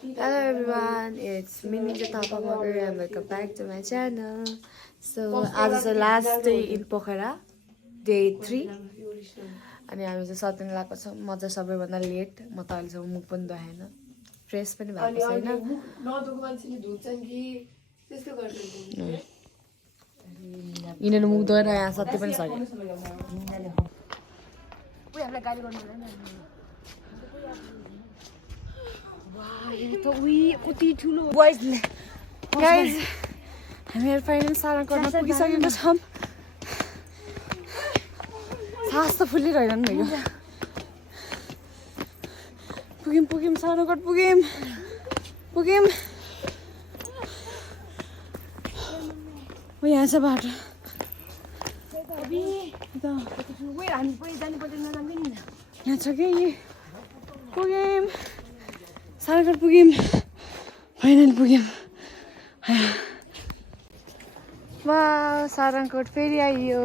Hello everyone, it's me Ninja Thapa Magar and welcome back to my channel. So, आज चाहिँ last day in Pokhara, day 3. अनि हामी चाहिँ सत्यन लगाएको छौँ म चाहिँ सबैभन्दा लेट म त अहिलेसम्म मुख पनि धुएन फ्रेस पनि भएको छैन यिनीहरू मुख धोएर यहाँ सत्य पनि सक्यो Guys, हामीहरू फाइनल सारङकोटमा पुगिसकेका छौँ सास त फुलिरहेन नि पुग्यौँ सारङकोट पुग्यौँ यहाँ छ बाटो यहाँ छ कि पुग्यौँ सारङकोट पुग्यौँ फाइनल पुग्यौँ वाह सारङकोट फेरि आइयो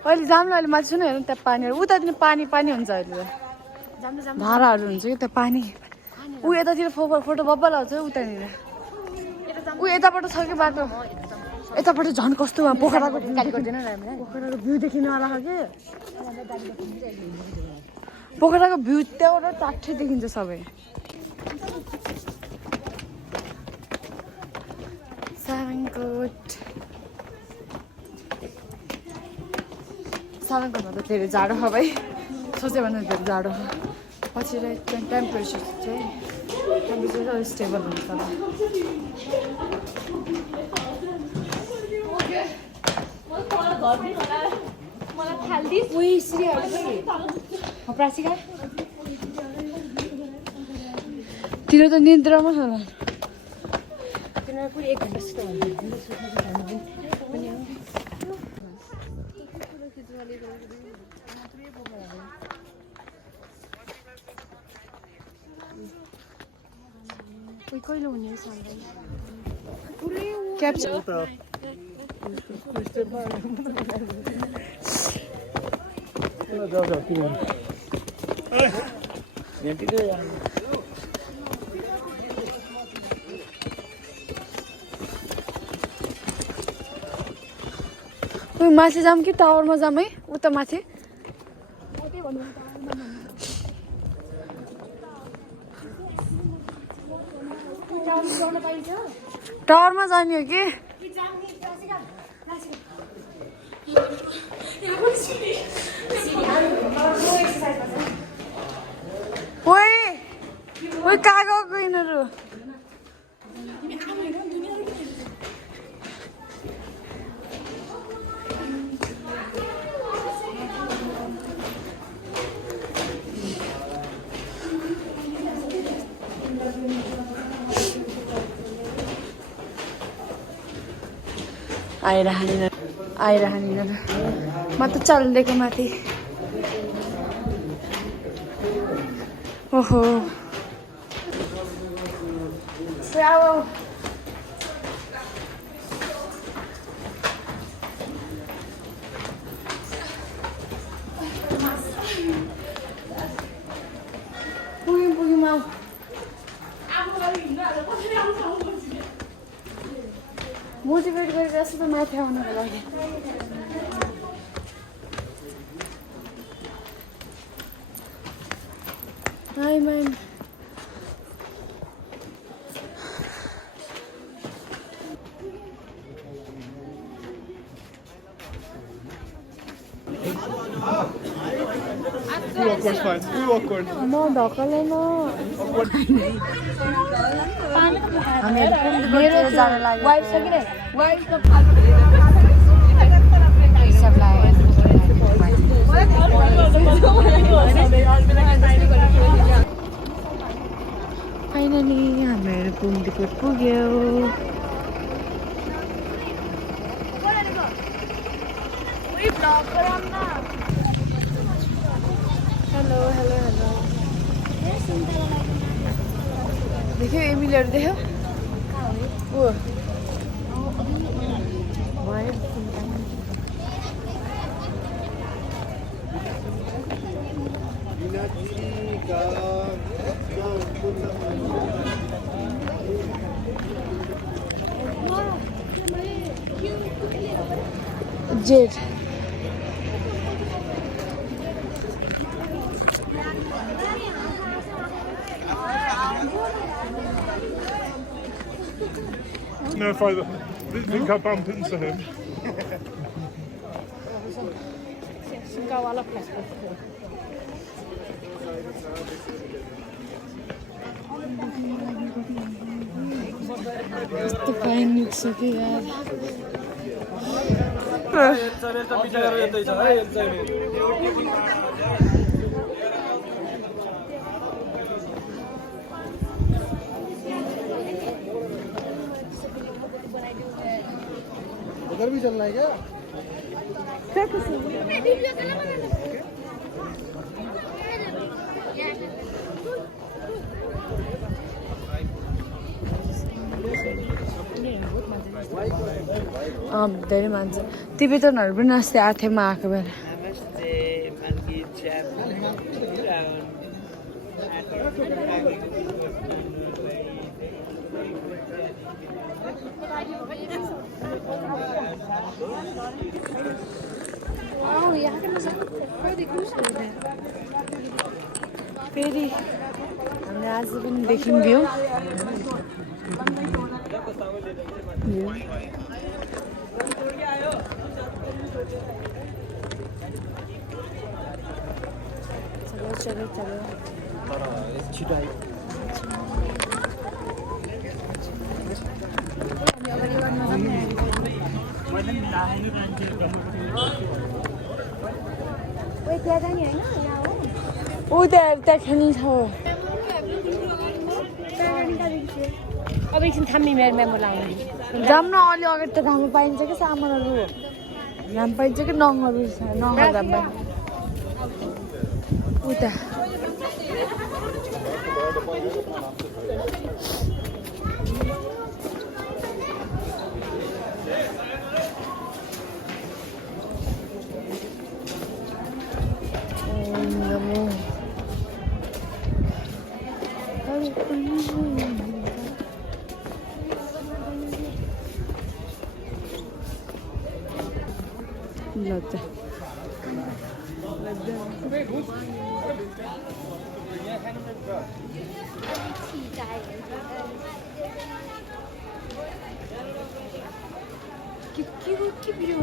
अहिले जाम्ला अहिले माथि सुन हेर्नु त्यहाँ पानीहरू उता पनि पानी हुन्छ अहिले धाराहरू हुन्छ कि त्यहाँ पानी ऊ यतातिर फोटो बब्बा लाउँछ उतानिर ऊ यतापट्टि छ कि बाटो यतापट्टि झन् कस्तो पोखराको भ्यू देखिनु आला के पोखराको भ्यू त्यहाँबाट चाँठै देखिन्छ सबै सारङकोटमा त धेरै जाडो हो भाइ सोच्यो भने धेरै जाडो हो पछि टेम्परेचर चाहिँ टेम्परेचर स्टेबल हुन्छ तिनीहरू त निद्रामा छ कहिले हुने क्याप्चर माथि जाऊँ कि टावरमा जाऊँ है उता माथि टावरमा जाने हो कि ओइ कहाँ गएको यिनीहरू आइरहने म त चल्देको माथि ओहो पुग्यौँ मोटिभेट गरिरहेको छु त माथि आउनको लागि म ढकलेन मेरो जान लाग्यो फाइनली हामीहरू पुग्दिकोट पुग्यो हेलो देख्यो एमिलीहरू देख्यो O Z No, if I think I bump into him. कस्तो पानी निस्क्यो यार उधर भी चलना है क्या? धेरै मान्छे तिब्बतनहरू पनि अस्ति आथेमा आएको बेला फेरि हामीले आज पनि देख्यौँ भ्यू चलो चलो चलो त्यहाँ खेल्नु छ अब एकछिन थाम्ने मेरो मेमो लाउने जाम न अलि अगाडि त घाम पाइन्छ कि सामानहरू घाम पाइन्छ कि नङहरू नङ घाम पाइन्छ उता लज्जा के भिडियो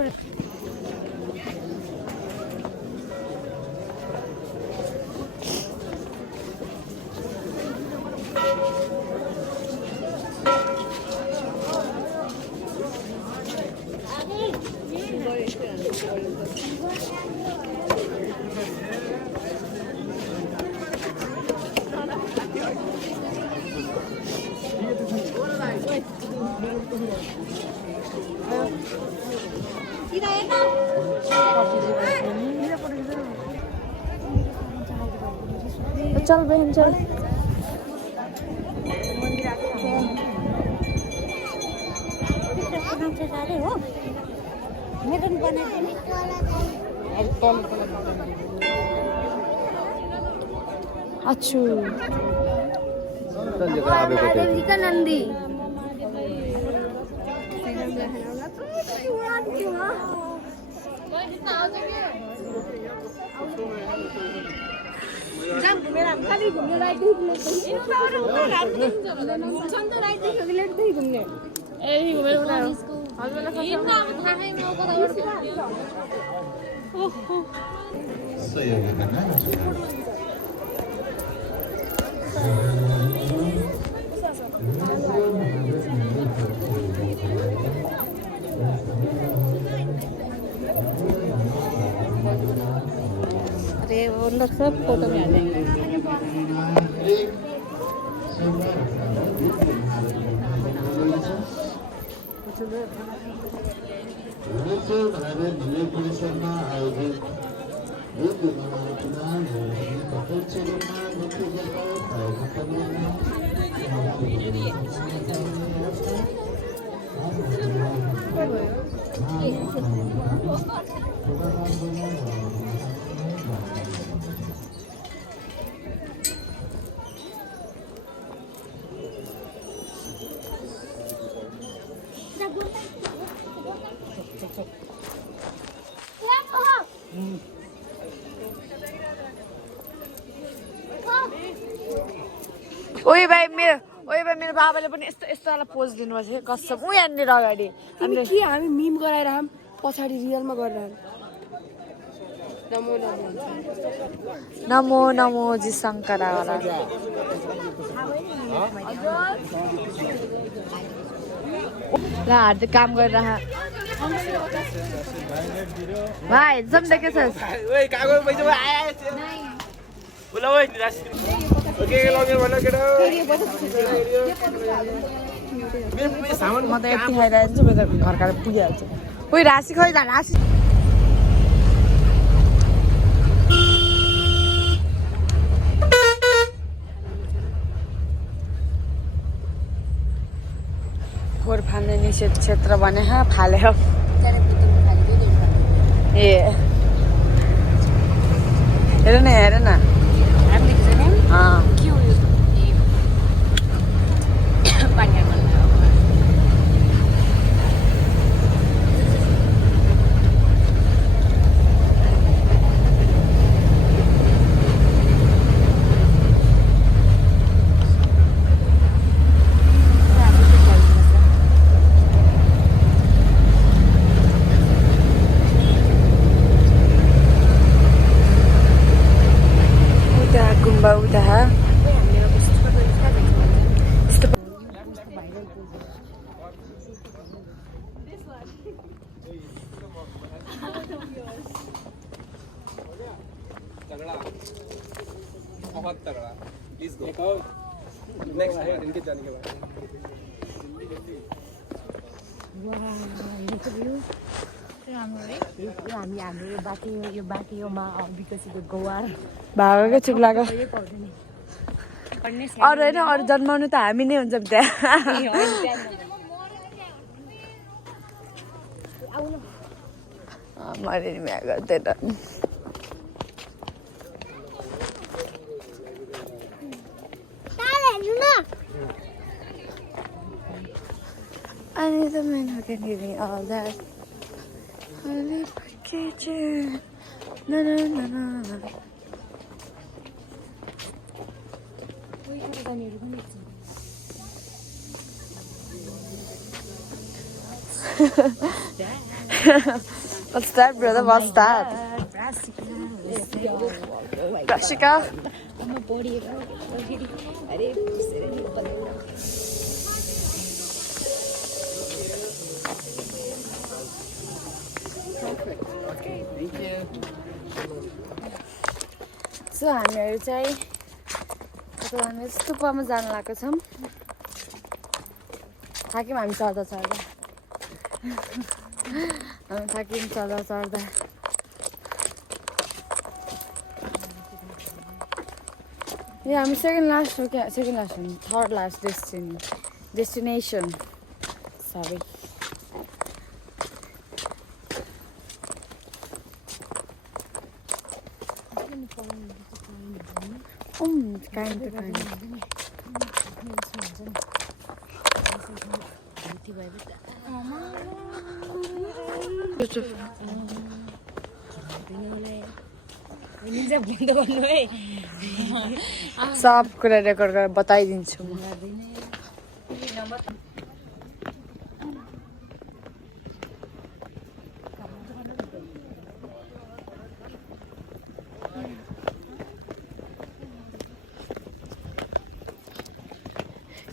चल बहन चल अच्छू नंदी खाली घुम्ने राइट घुम्ने ए घुमेर अरे वो लोग सब फोटो में आ जाएंगे ओइ भाइ मेरो बाबाले पनि यस्तो यस्तो वाला पोज दिनुभएको थियो कसम उ यहाँनिर अगाडि हामीले के हामी मिम गराएर हम पछाडि रियलमा गरेर नमो नमो जी शङ्करा वाला ल हार्दिक काम गरिरह भाइ जम देखेछस् म त यति खाइरहेको छु म त घर घर पुगिहाल्छु कोही राशि खै राशि खोर फाल्ने निषेध क्षेत्र भने फाल्यो ए हेर न गुम्बा उता बहुत तगड़ा प्लीज गो नेक्स्ट इनके जाने के बाद भागेको चुप लाग्यो अरू होइन अरू जन्माउनु त हामी नै हुन्छौँ त्यहाँ मरे नि म्या गर्दैन I need a man who can give me all that. Holy kitchen. Na na na na. What's that, brother? What's that? Brassica. So हामीहरू चाहिँ स्तुपमा जान लागेको छौँ थाक्यौँ हामी चढ्दा हामी थाक्यौँ चढ्दा यो हामी सेकेन्ड लास्ट हो क्या सेकेन्ड लास्ट हो third last destination sorry kind. सब कुरा रेकर्ड गरेर बताइदिन्छु म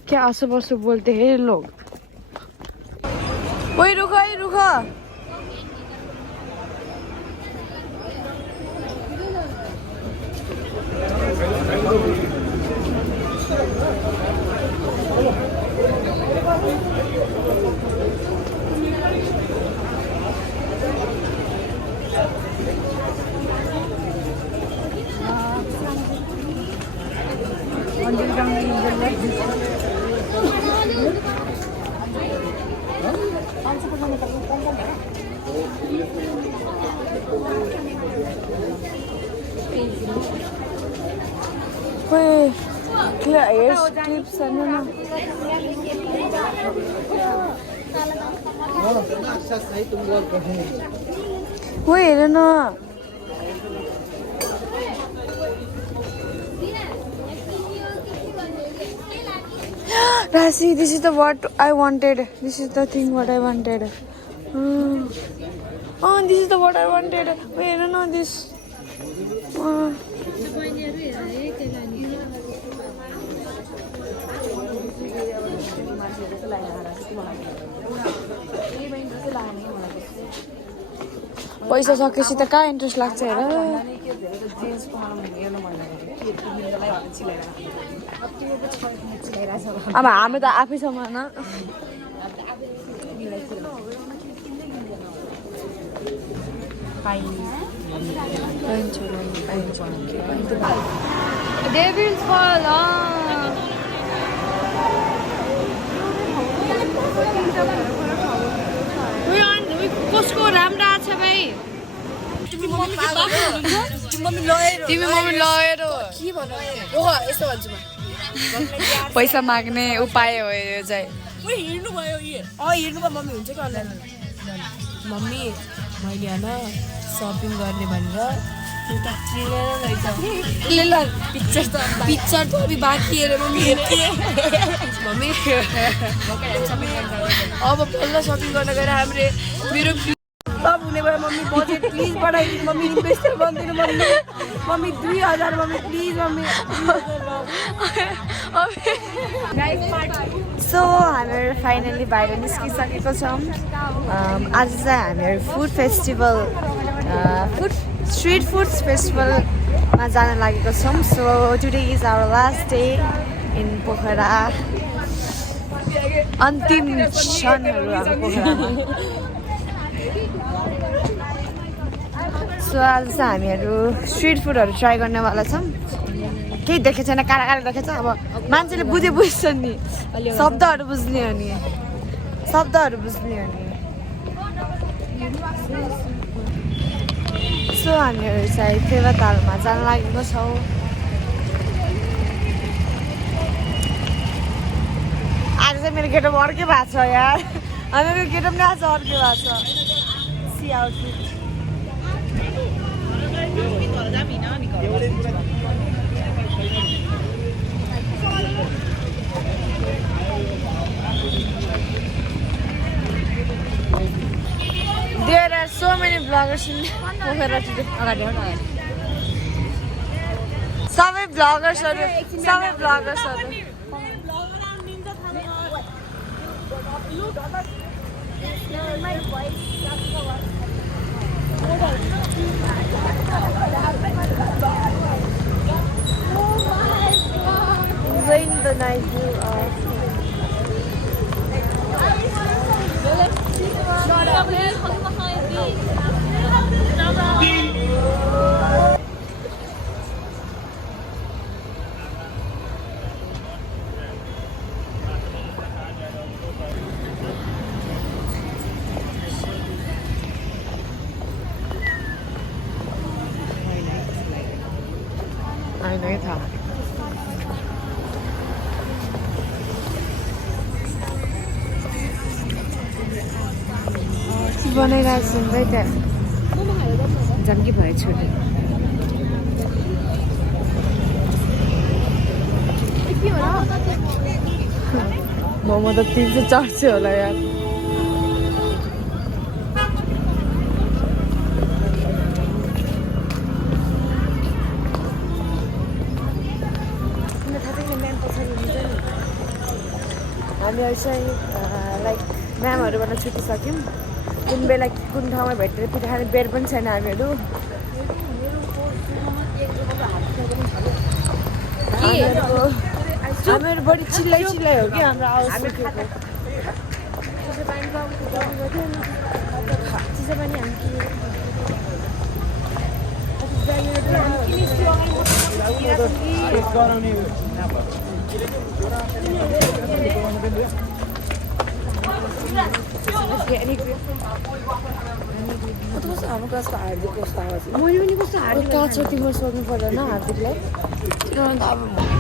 क्या आसो पासो बोलते हैं लोग ओए रुको Clear clips ano na. Uy, ano na. Rasi, this is the what I wanted. This is the thing what I wanted. Oh, this is the what I wanted. Wait, no, this. पैसा सकेपछि त कहाँ interest लाग्छ हेर अब हामी त आफैसँग न Devil's Fall कसको राम्रो छ भाइ तिमी मम्मी लगेर के भन्नु ओहो यस्तो भन्छु म पैसा माग्ने उपाय हो यो चाहिँ हेर्नु भयो हेर्नु भयो मम्मी हुन्छ कि अनलाइन मम्मी मैले हैन शपिङ गर्ने भनेर एउटा ट्रेलर पिक्चर त अभी बाँकी हेरे मम्मी मम्मी अब पल्ल शपिङ गर्न गएर हामीले मेरो सब हुने भयो मम्मी बजेट प्लिज बढाइदिनु मम्मी इन्भेस्टर बन्दिनु mummy 2000 mummy please mummy so हामीहरू फाइनली बाहिर निस्किसकेको छौँ आज चाहिँ हामीहरू फुड फेस्टिभल स्ट्रिट फुड फेस्टिभलमा जान लागेको छौँ so today is our last day in Pokhara अन्तिम क्षणहरू हाम्रो पोखरामा सो आज चाहिँ हामीहरू स्ट्रिट फुडहरू ट्राई गर्नेवाला छौँ केही देखेको छैन काँडा देखेको छ अब मान्छेले बुझ्छ नि शब्दहरू बुझ्ने हो नि सो हामीहरू चाहिँ फेवातालमा जान लागेको छौँ आज चाहिँ मेरो गेटअप अर्कै भएको छ यार हामीहरूको गेटअप नै आज अर्कै भएको छ सी outfit There are so many vloggers in Pokhara today. Some vloggers are. Enjoying the night view of. I know that. बनाइरहेको छु नि त झम्की भयो छोरी मोमो त 300 चढ्छु होला यार हामीहरू चाहिँ लाइक म्यामहरूबाट छुटिसक्यौँ कुन बेला कुन ठाउँमा भेटेर पिठा खाने बेर पनि छैन हामीहरू हामीहरू बढी चिल्लाइ हो कि हाम्रो आवाज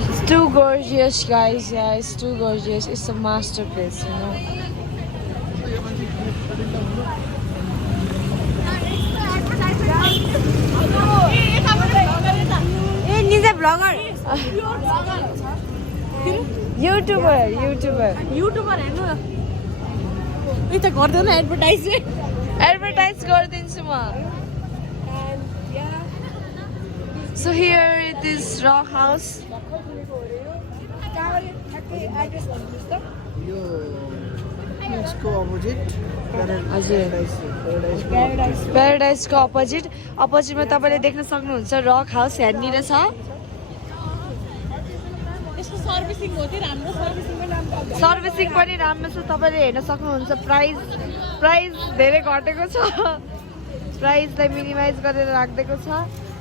It's too gorgeous, guys. Yeah, it's too gorgeous. It's a masterpiece, you know. Hey, Ninja vlogger. YouTuber YouTuber YouTuber हेर्नु उयो त गर्दैन एडभर्टाइज एडभर्टाइज गरिदिन्छु म So here it is Rock House. यसको अपोजिट प्याराडाइजको अपोजिटमा तपाईँले देख्न सक्नुहुन्छ रक हाउस यहाँनिर छ सर्भिसिङ पनि राम्रो छ तपाईँले हेर्न सक्नुहुन्छ प्राइस धेरै घटेको छ प्राइसलाई मिनिमाइज गरेर राखिदिएको छ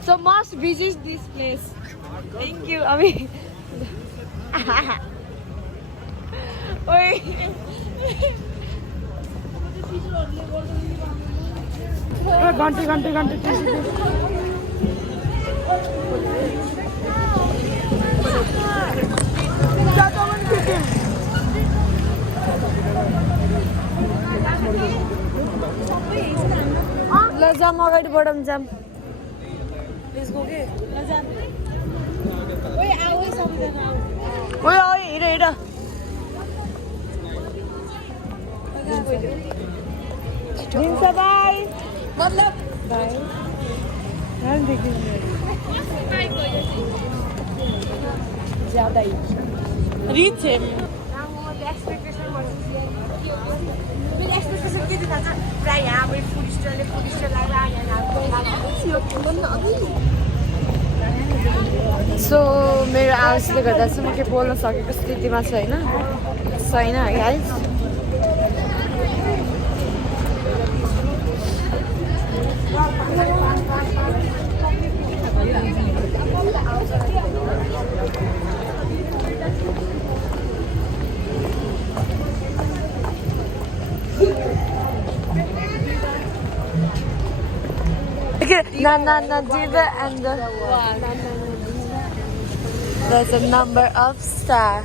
so must visit this place thank you अमी ओइ घन्टे ल जाम अगाडि बढाउँ जाम ओइ हिँड हिँड दिन्छ बाई मतलब बाई ज्यादा रिच है सो मेरो आवाजले गर्दा चाहिँ म के बोल्न सकेको स्थितिमा छैन guys Na diva and there's a number of star.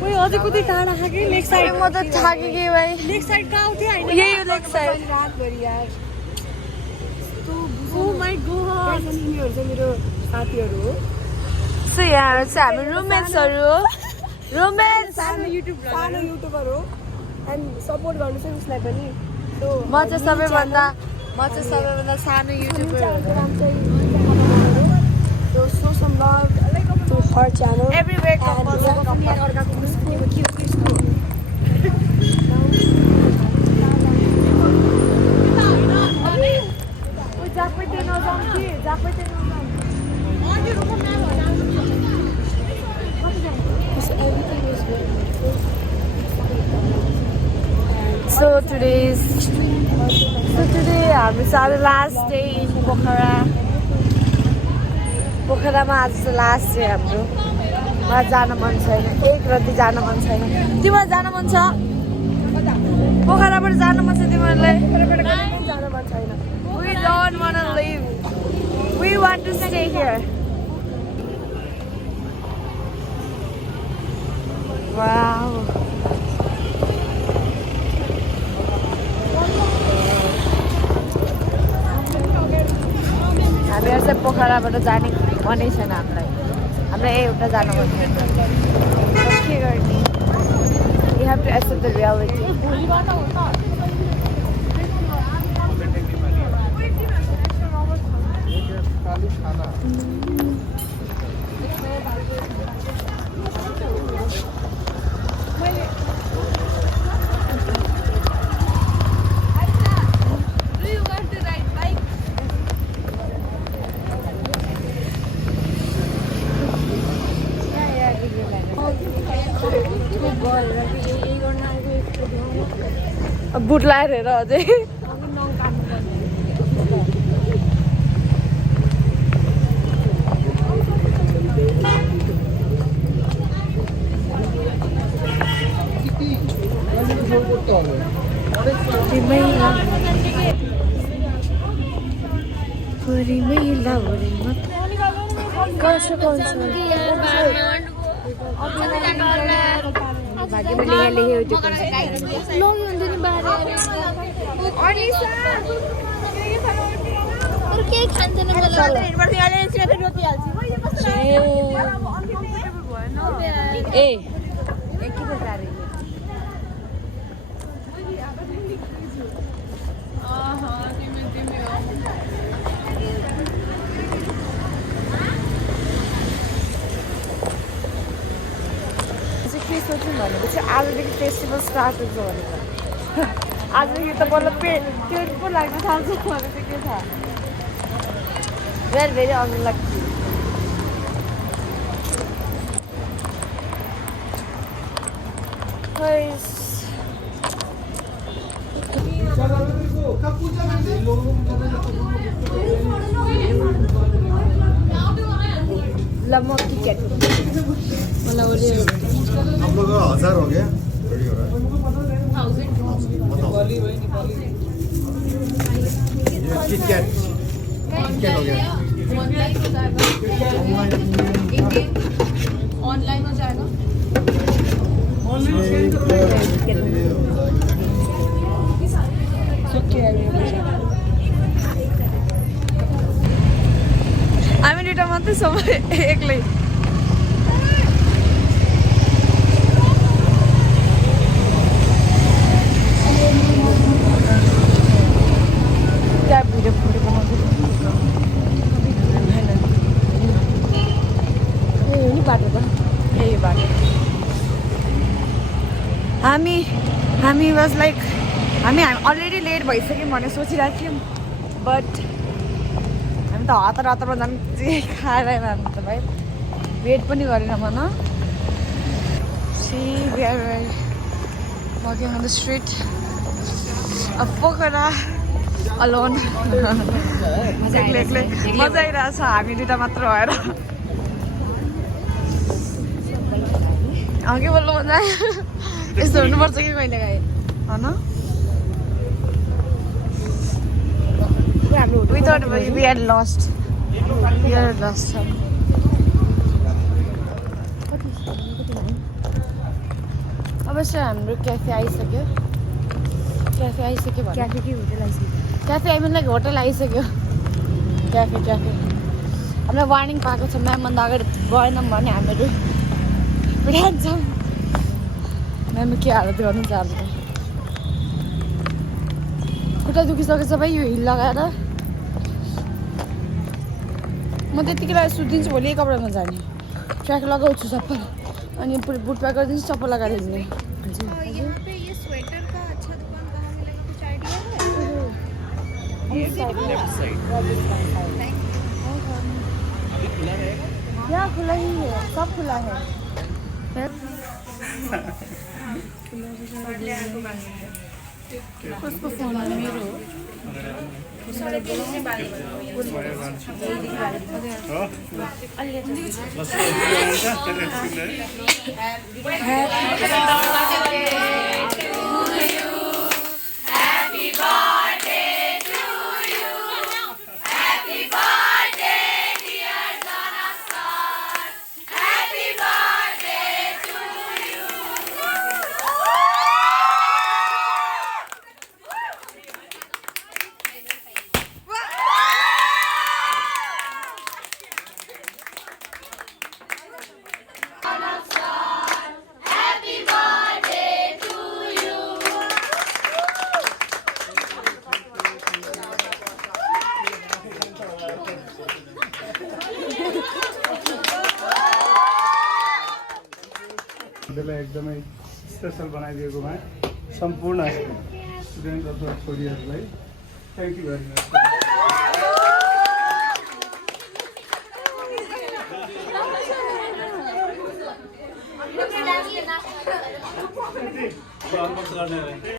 कोही अझै कति टाढा छ कि लेक साइड म त थाकेँ भाइ लेक साइड कहाँ आउँथ्यो हैन यही हो लेक साइड ओ माय गॉड यिनीहरु चाहिँ मेरो साथीहरु हो सो यहाँ चाहिँ हामी रुममेट्सहरु हो सानो युट्युबर हो एन्ड सपोर्ट गर्नुस् है उसलाई पनि सो म चाहिँ सबैभन्दा सानो युट्युबर हो So show some love to her channel. Everywhere couples are So today it's our last day in Pokhara. पोखरामा आज चाहिँ लास्ट चाहिँ हाम्रो मलाई जान मन छैन एक रति जान मन छैन तिमीलाई जान मन छ पोखराबाट जान मन छ तिमीहरूलाई जान मन छैन We don't want to leave. We want to stay here. Wow. हामीहरू चाहिँ पोखराबाट जाने मनै छैन हामीलाई एउटा जान मन छैन के गर्ने You have to accept the reality. Boot लाएर हेर अझै केही खान्थेन के सोच्यौँ भनेपछि आजदेखि फेस्टिभल स्टार्ट हुन्छ भनेर आजदेखि त बल्ल पेट पो लाग्न थाल्छ भने चाहिँ के थाहा भेरी भेरी अनलक्की ल म टिकट हम लोग 1000 हो गया रेडी हो रहा है 1000 ये किटकैट हो गया ऑनलाइन हो जाएगा हामी दुइटा मात्रै सबै एक्लै हामी वाज लाइक हामी अलरेडी लेट भइसक्यौँ भने सोचिरहेको थियौँ बट हामी त हतार हतारमा झन् जे खाएर हामी त भाइ वेट पनि गरेन भन see we are walking on the street अब पोखरा अलोन एक्लै एक्लै मजा आइरहेछ हामी दुइटा मात्र भएर के बोल्नु मजा आयो यस्तो हुनुपर्छ कि कहिले काहीँ होइन We thought we had lost. We are lost. अवश्य हाम्रो क्याफे आइसक्यो क्याफे आइसक्यो भने क्याफे कि होटल आइसक्यो क्याफे आइमेन लाइक होटल आइसक्यो क्याफे क्याफे हामीलाई वार्निङ पाएको छ म्यामभन्दा अगाडि गएनौँ भने हामीहरू पिडान्छौँ म्यामले के हालत गर्नु चाहन्छ खुट्टा दुखिसकेछ भाइ यो हिल लगाएर म त्यतिकै लगाएर सुत्दिन्छु भोलि एक कपडामा जाने ट्र्याक लगाउँछु सबै अनि बुट प्याक गरिदिन्छु चप्पल लगाएर हिँड्ने यहाँ खुला ही है सब खुला है उसको फोन है मेरो एकदमै स्पेशल बनाइदिएकोमा सम्पूर्ण स्टुडेन्ट अथवा छोरीहरूलाई थ्याङ्क यू भेरी मच